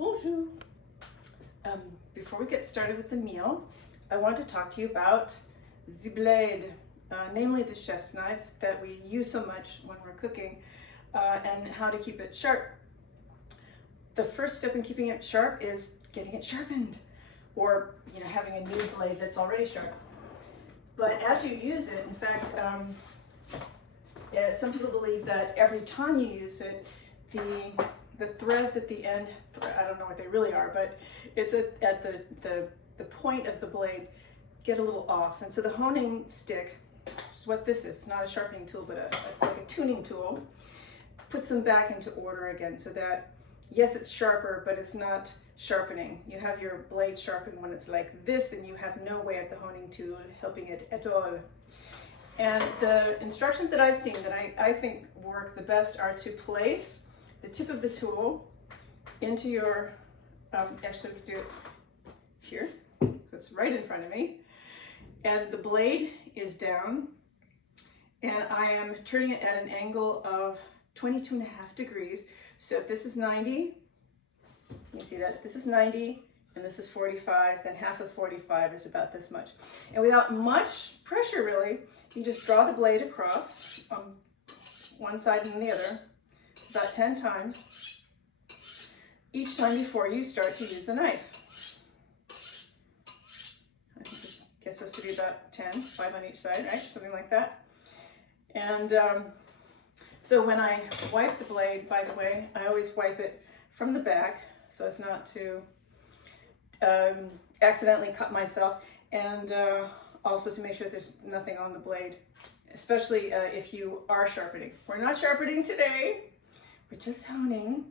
Bonjour. Before we get started with the meal, I want to talk to you about the blade, namely the chef's knife that we use so much when we're cooking, and how to keep it sharp. The first step in keeping it sharp is getting it sharpened, or having a new blade that's already sharp. But as you use it, in fact, some people believe that every time you use it, the threads at the end, I don't know what they really are, but it's at the point of the blade, get a little off. And so the honing stick, which is what this is, it's not a sharpening tool, but like a tuning tool, puts them back into order again, so that, yes, it's sharper, but it's not sharpening. You have your blade sharpened when it's like this, and you have no way of the honing tool helping it at all. And the instructions that I've seen that I think work the best are to place the tip of the tool into your, actually we do it here, so it's right in front of me, and the blade is down, and I am turning it at an angle of 22.5 degrees. So if this is 90, you can see that this is 90 and this is 45, then half of 45 is about this much. And without much pressure really, you just draw the blade across on one side and the other about 10 times, each time before you start to use the knife. I think this gets us to be about 10, 5 on each side, right? Something like that. And so when I wipe the blade, by the way, I always wipe it from the back so as not to accidentally cut myself, and also to make sure that there's nothing on the blade, especially if you are sharpening. We're not sharpening today, we're just honing.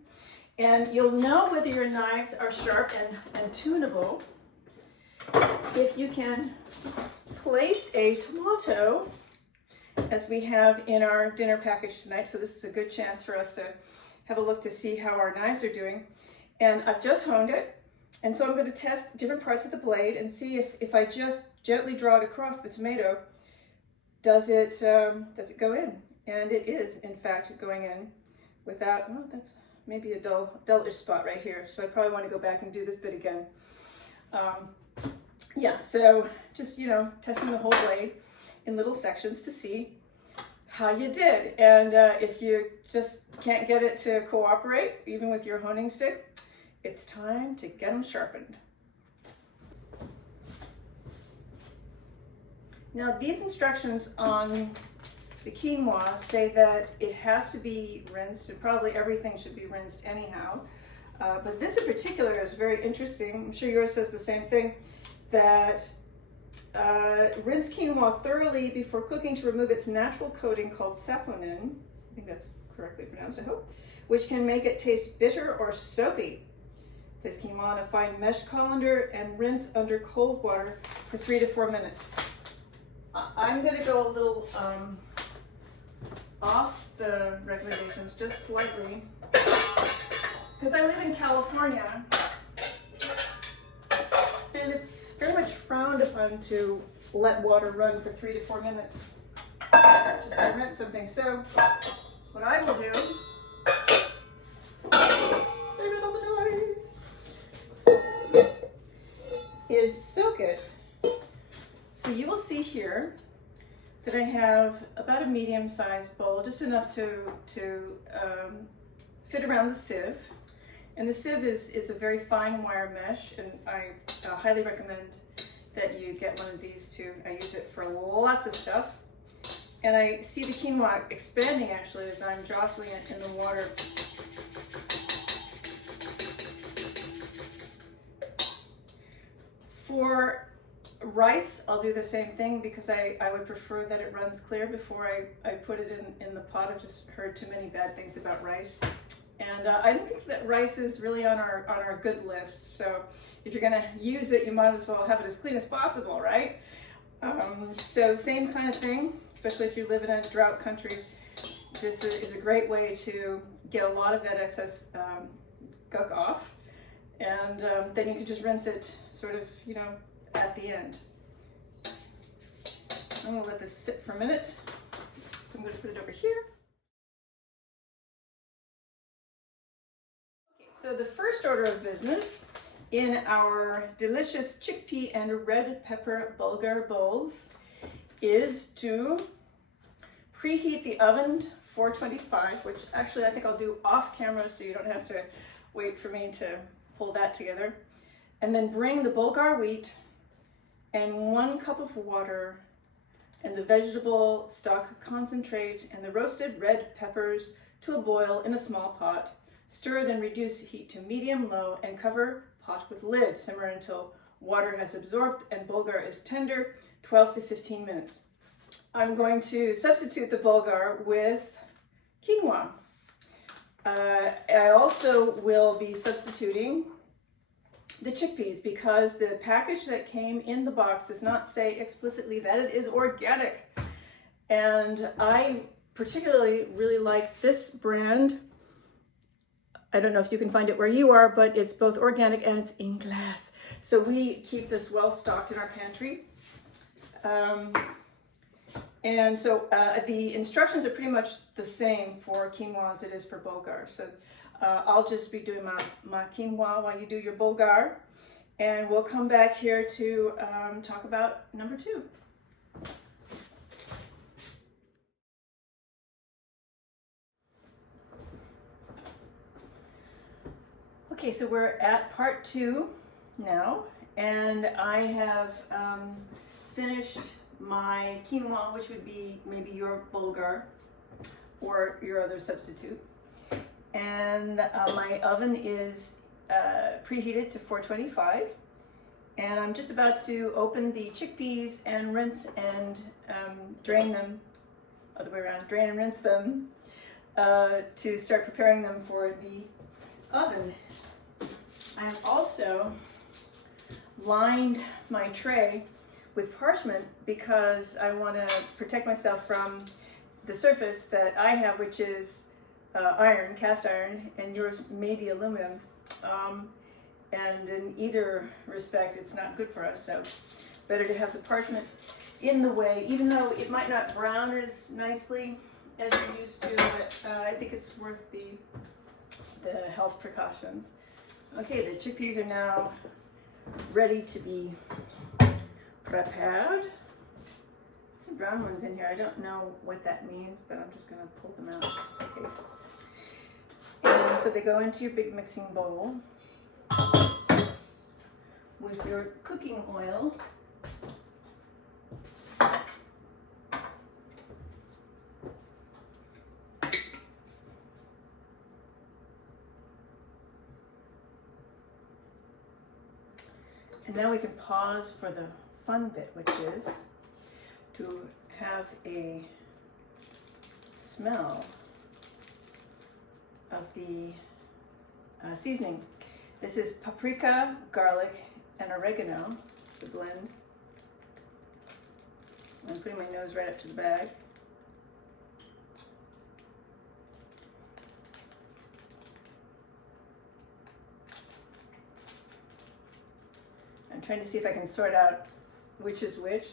And you'll know whether your knives are sharp and tunable if you can place a tomato, as we have in our dinner package tonight. So this is a good chance for us to have a look to see how our knives are doing. And I've just honed it, and so I'm going to test different parts of the blade and see if I just gently draw it across the tomato, does it go in? And it is in fact going in without, well, that's maybe a dullish spot right here, so I probably want to go back and do this bit again. Yeah, so just testing the whole blade in little sections to see how you did. And if you just can't get it to cooperate, even with your honing stick, it's time to get them sharpened. Now these instructions on the quinoa say that it has to be rinsed, and probably everything should be rinsed anyhow. But this in particular is very interesting. I'm sure yours says the same thing, that rinse quinoa thoroughly before cooking to remove its natural coating called saponin, I think that's correctly pronounced, I hope, which can make it taste bitter or soapy. Place quinoa in a fine mesh colander and rinse under cold water for 3 to 4 minutes. I'm going to go a little off the recommendations just slightly, because I live in California and it's very much frowned upon to let water run for 3 to 4 minutes just to rinse something. So what I will do, sorry about all the noise, is soak it. So you will see here that I have about a medium-sized bowl, just enough to fit around the sieve. And the sieve is a very fine wire mesh, and I highly recommend that you get one of these too. I use it for lots of stuff. And I see the quinoa expanding actually as I'm jostling it in the water. For rice, I'll do the same thing, because I would prefer that it runs clear before I put it in the pot. I've just heard too many bad things about rice. And I don't think that rice is really on our good list. So if you're gonna use it, you might as well have it as clean as possible, right? So same kind of thing, especially if you live in a drought country. This is a great way to get a lot of that excess gunk off. And then you can just rinse it sort of, at the end. I'm gonna let this sit for a minute. So I'm gonna put it over here. Okay, so the first first order of business in our delicious chickpea and red pepper Bulgur bowls is to preheat the oven 425, which actually I think I'll do off camera so you don't have to wait for me to pull that together. And then bring the Bulgur wheat and 1 cup of water and the vegetable stock concentrate and the roasted red peppers to a boil in a small pot. Stir, then reduce heat to medium-low and cover pot with lid. Simmer until water has absorbed and bulgur is tender, 12 to 15 minutes. I'm going to substitute the bulgur with quinoa. I also will be substituting the chickpeas because the package that came in the box does not say explicitly that it is organic. And I particularly really like this brand. I don't know if you can find it where you are, but it's both organic and it's in glass. So we keep this well stocked in our pantry. And so the instructions are pretty much the same for quinoa as it is for bulgur. So I'll just be doing my quinoa while you do your bulgur. And we'll come back here to talk about number 2. Okay, so we're at part 2 now, and I have finished my quinoa, which would be maybe your bulgur or your other substitute. And my oven is preheated to 425, and I'm just about to open the chickpeas and rinse and drain them, other way around, drain and rinse them to start preparing them for the oven. I have also lined my tray with parchment because I want to protect myself from the surface that I have, which is iron, cast iron, and yours may be aluminum. And in either respect, it's not good for us, so better to have the parchment in the way, even though it might not brown as nicely as you're used to, but I think it's worth the health precautions. Okay, the chickpeas are now ready to be prepared. Some brown ones in here. I don't know what that means, but I'm just going to pull them out just in case. And so they go into your big mixing bowl with your cooking oil. And now we can pause for the fun bit, which is to have a smell of the seasoning. This is paprika, garlic, and oregano, the blend. I'm putting my nose right up to the bag. I'm trying to see if I can sort out which is which.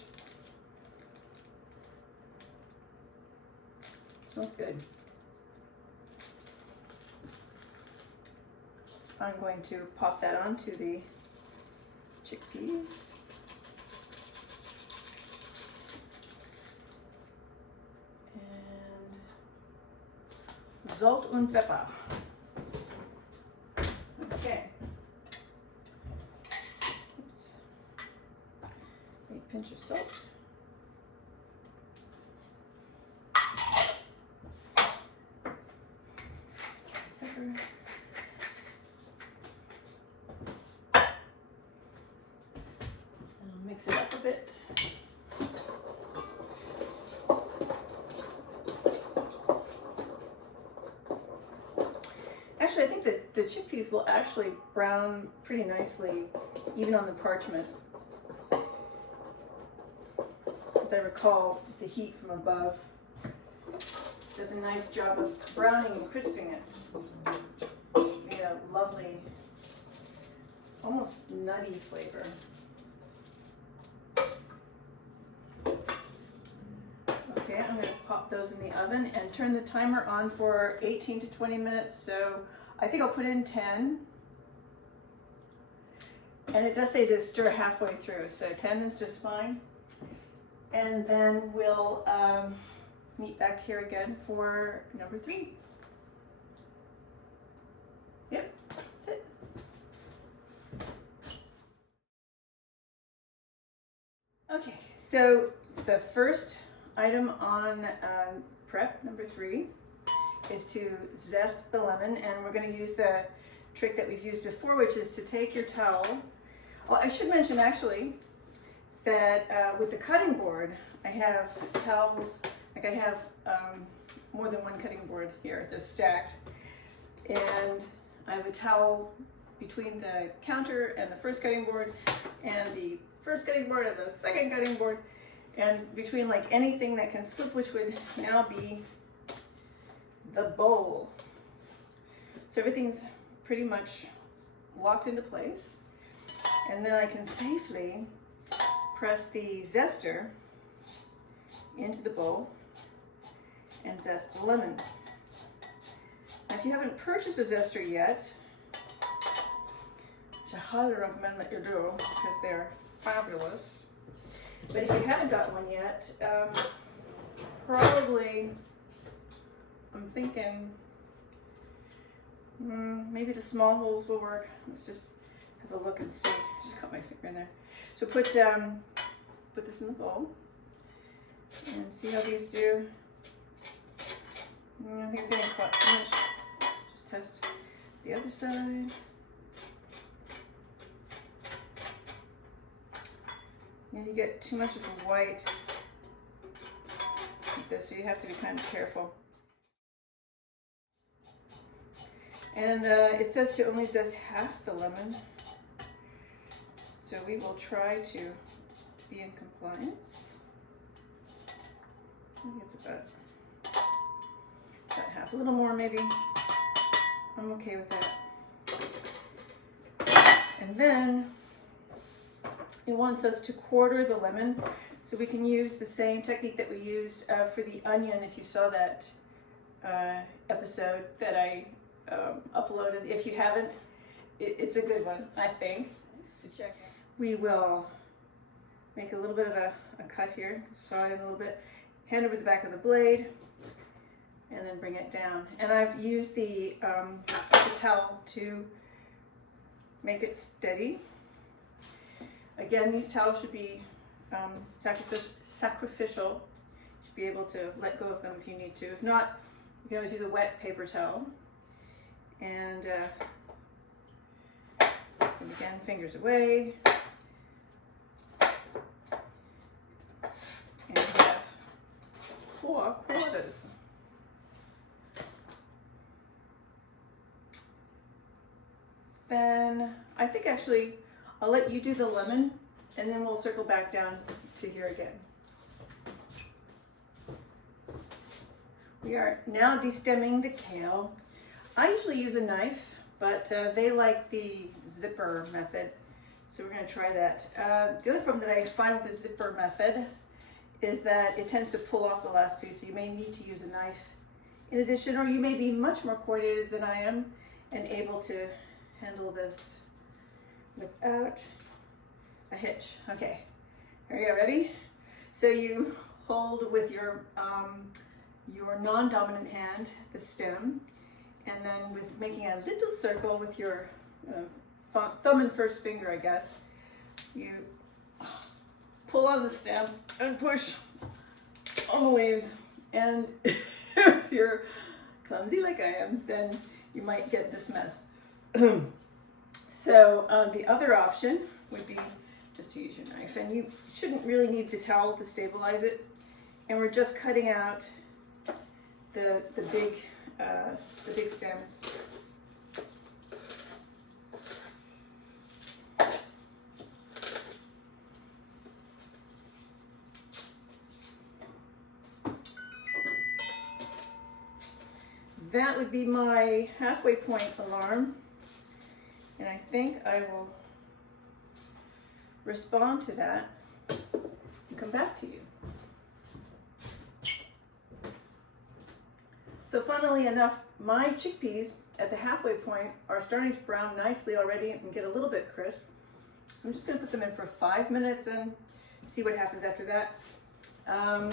Smells good. I'm going to pop that onto the chickpeas. And Salt und Pfeffer. Okay. Oops. A pinch of salt. Pepper. Mix it up a bit. Actually, I think that the chickpeas will actually brown pretty nicely, even on the parchment. As I recall, the heat from above does a nice job of browning and crisping it. You get a lovely, almost nutty flavor. Okay, I'm going to pop those in the oven and turn the timer on for 18 to 20 minutes. So I think I'll put in 10 And it does say to stir halfway through, so 10 is just fine. And then we'll meet back here again for number 3. Yep, that's it. Okay, so the first item on prep, number 3, is to zest the lemon, and we're going to use the trick that we've used before, which is to take your towel. Well, I should mention actually that with the cutting board, I have towels, like I have more than one cutting board here. They're stacked, and I have a towel between the counter and the first cutting board, and the first cutting board and the second cutting board, and between like anything that can slip, which would now be the bowl. So everything's pretty much locked into place, and then I can safely press the zester into the bowl and zest the lemon. Now, if you haven't purchased a zester yet, which I highly recommend that you do because they're fabulous, but if you haven't got one yet, probably, I'm thinking maybe the small holes will work. Let's just have a look and see. Just got my finger in there. So put this in the bowl and see how these do. I think it's getting quite finished. Just test the other side. And you get too much of a white like this, so you have to be kind of careful. And it says to only zest half the lemon, so we will try to be in compliance. I think it's about half, a little more maybe. I'm okay with that. And then it wants us to quarter the lemon, so we can use the same technique that we used for the onion. If you saw that episode that I uploaded, if you haven't, it's a good one, I think, to check out. We will make a little bit of a cut here, saw it in a little bit, hand over the back of the blade, and then bring it down. And I've used the towel to make it steady. Again, these towels should be sacrificial. You should be able to let go of them if you need to. If not, you can always use a wet paper towel. And again, fingers away. And we have 4 quarters. Then I think actually I'll let you do the lemon, and then we'll circle back down to here again. We are now destemming the kale. I usually use a knife, but they like the zipper method, so we're going to try that. The other problem that I find with the zipper method is that it tends to pull off the last piece, so you may need to use a knife in addition, or you may be much more coordinated than I am and able to handle this without a hitch. Okay, here you go, ready? So you hold with your non-dominant hand the stem, and then with making a little circle with your thumb and first finger, I guess, you pull on the stem and push on the leaves. And if you're clumsy like I am, then you might get this mess. So the other option would be just to use your knife, and you shouldn't really need the towel to stabilize it. And we're just cutting out the big stems. That would be my halfway point alarm, and I think I will respond to that and come back to you. So funnily enough, my chickpeas at the halfway point are starting to brown nicely already and get a little bit crisp. So I'm just going to put them in for 5 minutes and see what happens after that. I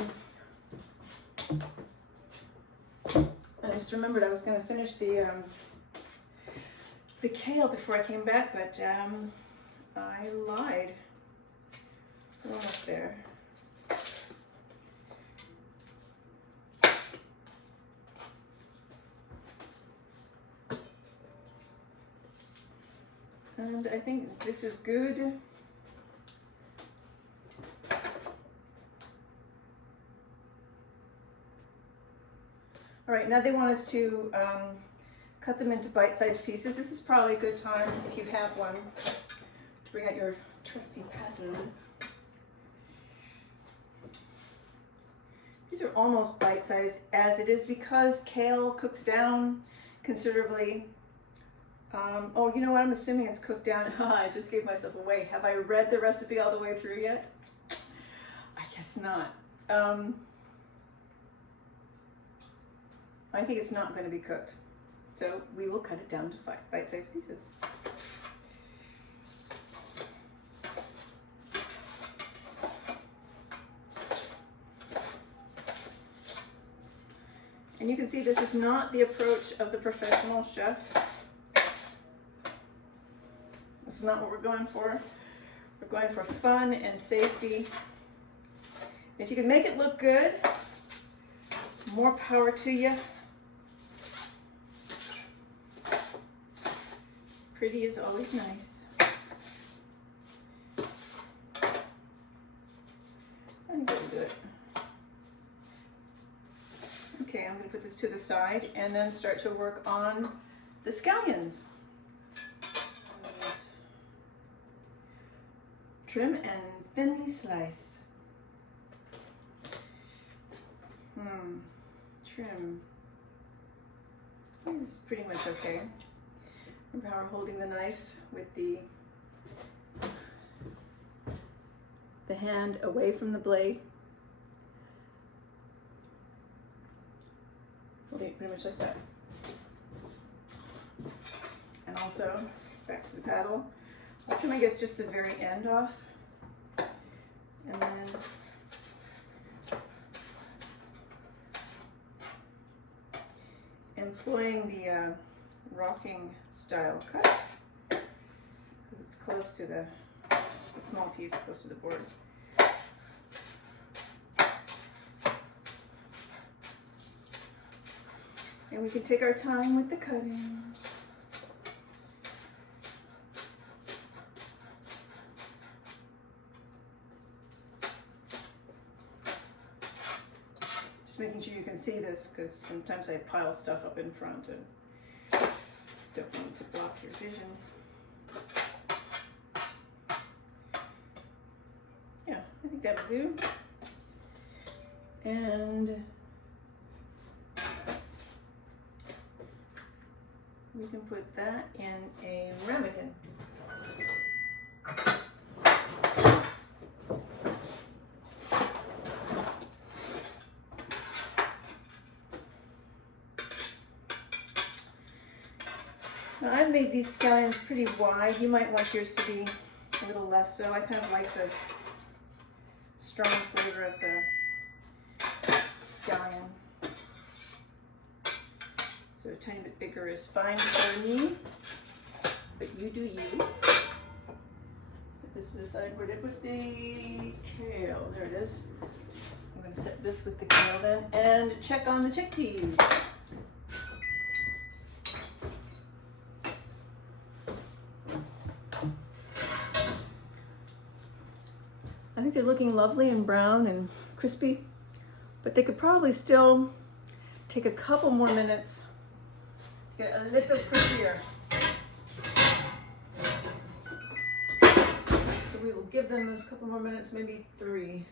just remembered I was going to finish the kale before I came back, but I lied. We're almost there. And I think this is good. All right, now they want us to cut them into bite-sized pieces. This is probably a good time, if you have one, to bring out your trusty paddle. These are almost bite-sized as it is because kale cooks down considerably. Oh, you know what? I'm assuming it's cooked down. I just gave myself away. Have I read the recipe all the way through yet? I guess not. I think it's not going to be cooked. So we will cut it down to bite-sized pieces. And you can see this is not the approach of the professional chef. This is not what we're going for. We're going for fun and safety. If you can make it look good, more power to you. Pretty is always nice. I think that'll do it. Okay, I'm going to put this to the side and then start to work on the scallions. Trim and thinly slice. Trim. This is pretty much okay. Remember how we're holding the knife with the hand away from the blade. Holding it pretty much like that. And also back to the paddle. I'll trim, I guess, just the very end off. And then employing the rocking style cut because it's close to it's a small piece close to the board. And we can take our time with the cutting. Just making sure you can see this because sometimes I pile stuff up in front and don't want to block your vision. Yeah, I think that'll do. And we can put that in a ramekin. Now I've made these scallions pretty wide. You might want yours to be a little less so. I kind of like the strong flavor of the scallion. So a tiny bit bigger is fine for me, but you do you. Put this to the side. Where did I put the kale? There it is. I'm going to set this with the kale then and check on the chickpeas. I think they're looking lovely and brown and crispy, but they could probably still take a couple more minutes. Get a little crispier. So we will give them those couple more minutes, maybe 3.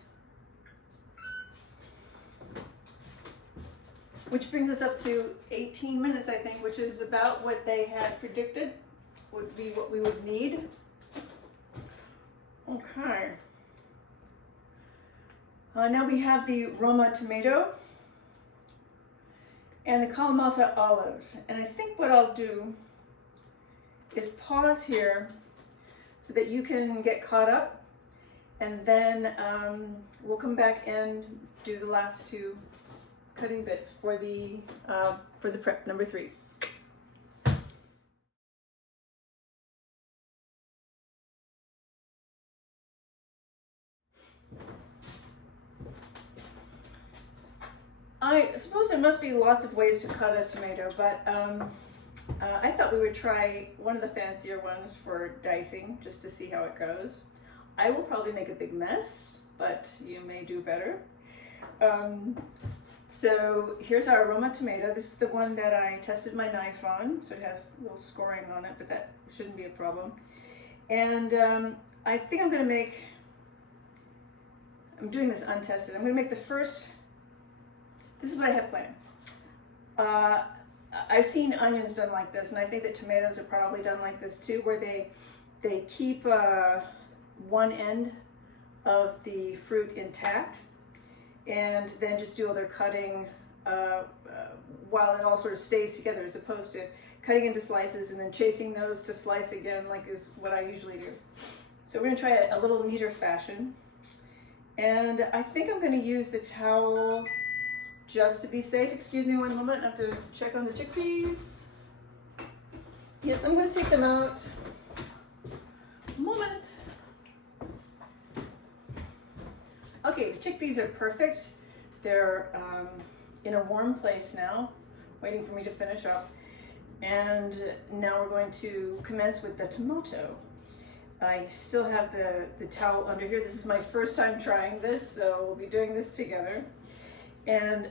Which brings us up to 18 minutes, I think, which is about what they had predicted would be what we would need. Okay. Now we have the Roma tomato and the Kalamata olives. And I think what I'll do is pause here so that you can get caught up, and then we'll come back and do the last two cutting bits for the prep number 3. I suppose there must be lots of ways to cut a tomato, but I thought we would try one of the fancier ones for dicing, just to see how it goes. I will probably make a big mess, but you may do better. So here's our aroma tomato. This is the one that I tested my knife on, so it has a little scoring on it, but that shouldn't be a problem. And I think I'm doing this untested. I'm gonna make the first. This is what I have planned. I've seen onions done like this, and I think that tomatoes are probably done like this too, where they keep one end of the fruit intact, and then just do all their cutting while it all sort of stays together, as opposed to cutting into slices and then chasing those to slice again, like is what I usually do. So we're gonna try a little neater fashion. And I think I'm gonna use the towel just to be safe. Excuse me one moment, I have to check on the chickpeas. Yes, I'm gonna take them out. Moment. Okay, the chickpeas are perfect. They're in a warm place now, waiting for me to finish up. And now we're going to commence with the tomato. I still have the towel under here. This is my first time trying this, so we'll be doing this together. And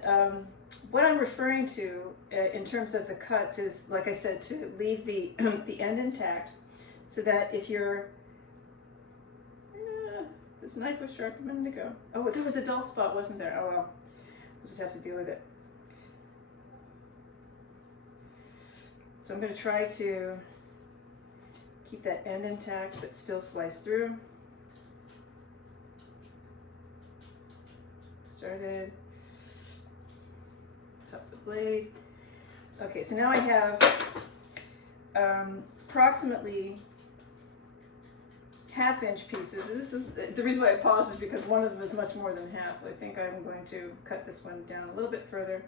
what I'm referring to in terms of the cuts is, like I said, to leave the the end intact, so that if you're this knife was sharp a minute ago. Oh, there was a dull spot, wasn't there? Oh well, we'll just have to deal with it. So I'm going to try to keep that end intact, but still slice through. Started. Top of the blade. Okay, so now I have approximately ½ inch pieces. This is the reason why I paused, is because one of them is much more than half. I think I'm going to cut this one down a little bit further.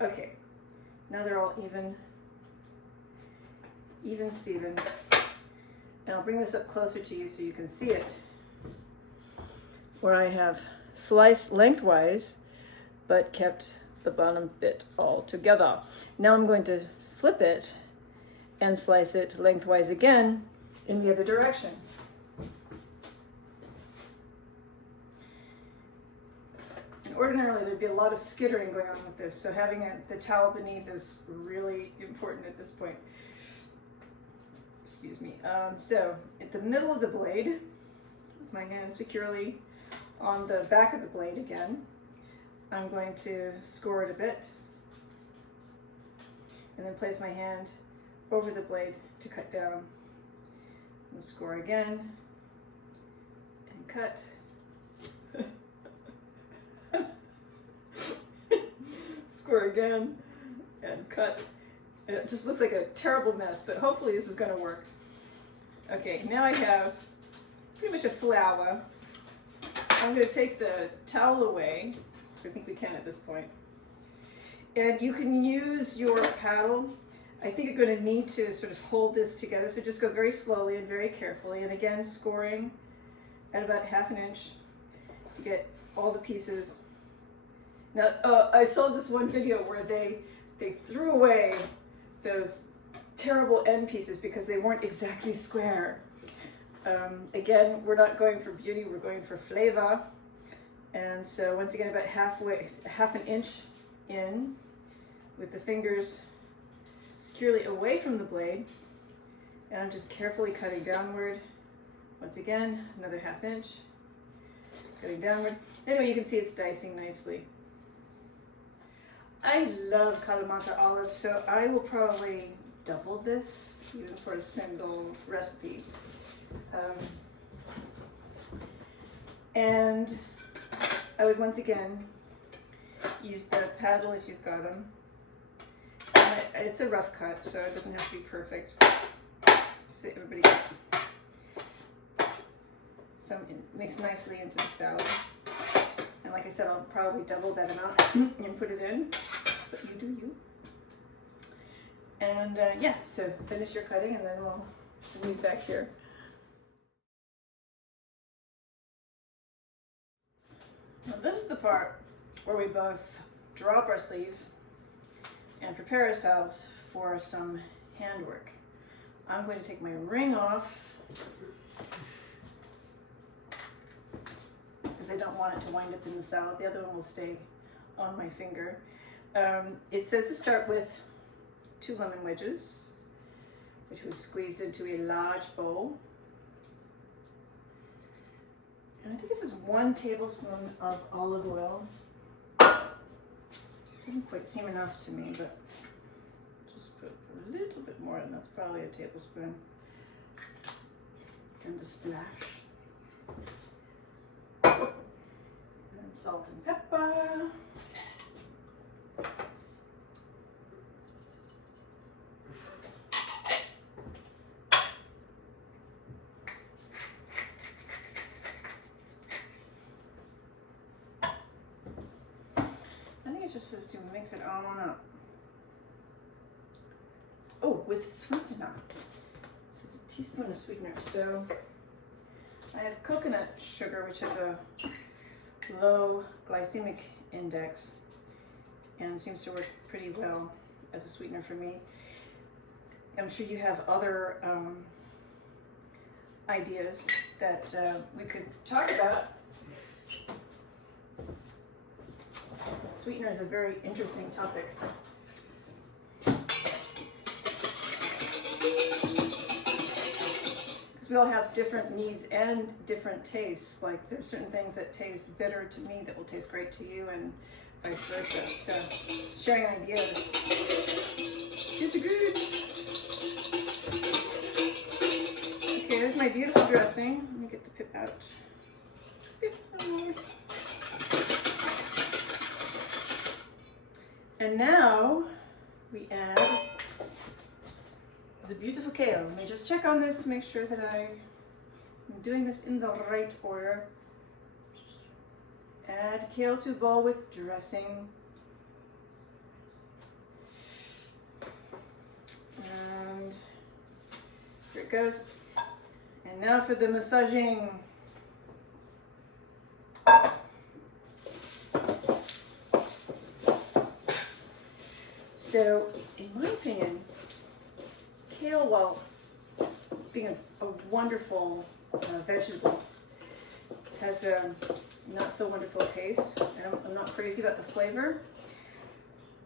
Okay, now they're all even Steven. And I'll bring this up closer to you so you can see it, where I have sliced lengthwise, but kept the bottom bit all together. Now I'm going to flip it and slice it lengthwise again in the other direction. And ordinarily there'd be a lot of skittering going on with this, so having the towel beneath is really important at this point. Excuse me. So at the middle of the blade, with my hand securely on the back of the blade again, I'm going to score it a bit, and then place my hand over the blade to cut down. And score again, and cut. Score again, and cut. And it just looks like a terrible mess, but hopefully this is going to work. Okay, now I have pretty much a flower. I'm going to take the towel away, which I think we can at this point. And you can use your paddle. I think you're going to need to sort of hold this together, so just go very slowly and very carefully. And again, scoring at about ½ inch to get all the pieces. Now, I saw this one video where they threw away those terrible end pieces because they weren't exactly square. Again, we're not going for beauty, we're going for flavor. And so once again, about ½ an inch in, with the fingers securely away from the blade, and I'm just carefully cutting downward. Once again, another ½ inch, cutting downward. Anyway, you can see it's dicing nicely. I love Kalamata olives, so I will probably double this even for a single recipe. And I would once again use the paddle if you've got them. It's a rough cut, so it doesn't have to be perfect. So everybody gets mix nicely into the salad. And like I said, I'll probably double that amount and put it in, but you do you. And yeah, so finish your cutting and then we'll meet back here. Now this is the part where we both draw up our sleeves and prepare ourselves for some handwork. I'm going to take my ring off because I don't want it to wind up in the salad. The other one will stay on my finger. It says to start with 2 lemon wedges, which was squeezed into a large bowl. And I think this is 1 tablespoon of olive oil. Doesn't quite seem enough to me, but just put a little bit more, and that's probably a tablespoon. And a splash. And then salt and pepper. It just says to mix it on up. Oh, with sweetener. This is a teaspoon of sweetener. So I have coconut sugar, which has a low glycemic index and seems to work pretty well as a sweetener for me. I'm sure you have other ideas that we could talk about. Sweetener is a very interesting topic. Because we all have different needs and different tastes. Like there's certain things that taste bitter to me that will taste great to you, and vice versa. So sharing ideas is good. Okay, there's my beautiful dressing. Let me get the pip out. And now we add the beautiful kale. Let me just check on this, make sure that I'm doing this in the right order. Add kale to bowl with dressing. And here it goes. And now for the massaging. So, in my opinion, kale, while being a wonderful vegetable, has a not so wonderful taste. And I'm not crazy about the flavor.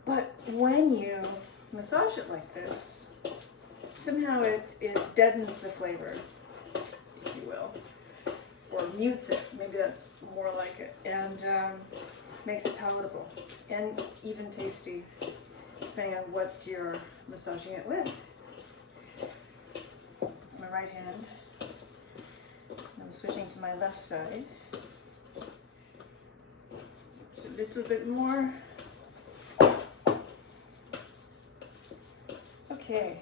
But when you massage it like this, somehow it deadens the flavor, if you will, or mutes it. Maybe that's more like it, and makes it palatable and even tasty, depending on what you're massaging it with. That's my right hand. I'm switching to my left side. Just a little bit more. Okay.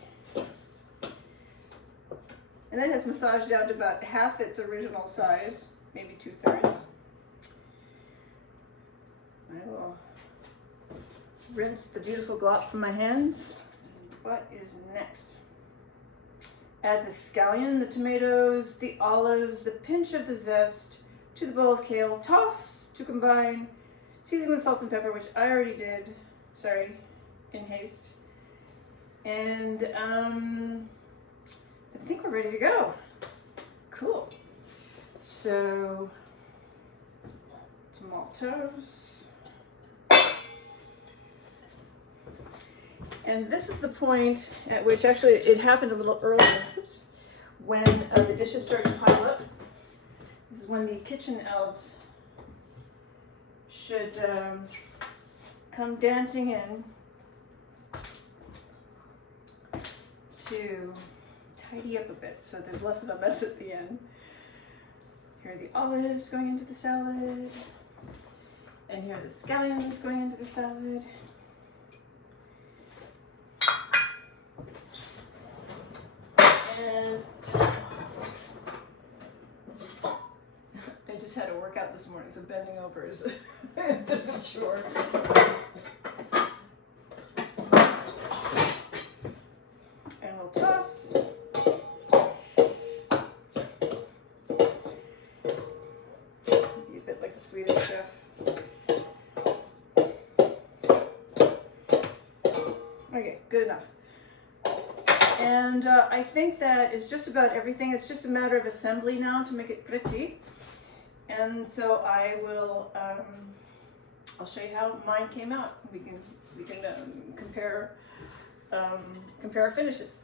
And that has massaged down to about half its original size, maybe 2/3. I will rinse the beautiful glop from my hands. What is next? Add the scallion, the tomatoes, the olives, the pinch of the zest to the bowl of kale. Toss to combine. Season with salt and pepper, which I already did. Sorry, in haste. And I think we're ready to go. Cool. So, tomatoes. And this is the point at which, actually it happened a little earlier, when the dishes start to pile up. This is when the kitchen elves should come dancing in to tidy up a bit so there's less of a mess at the end. Here are the olives going into the salad, and here are the scallions going into the salad. And peppers. A bit of a chore. And we'll toss. Be a bit like the Swedish chef. Okay, good enough. And I think that is just about everything. It's just a matter of assembly now to make it pretty. And so I will, I'll show you how mine came out. We can compare our finishes.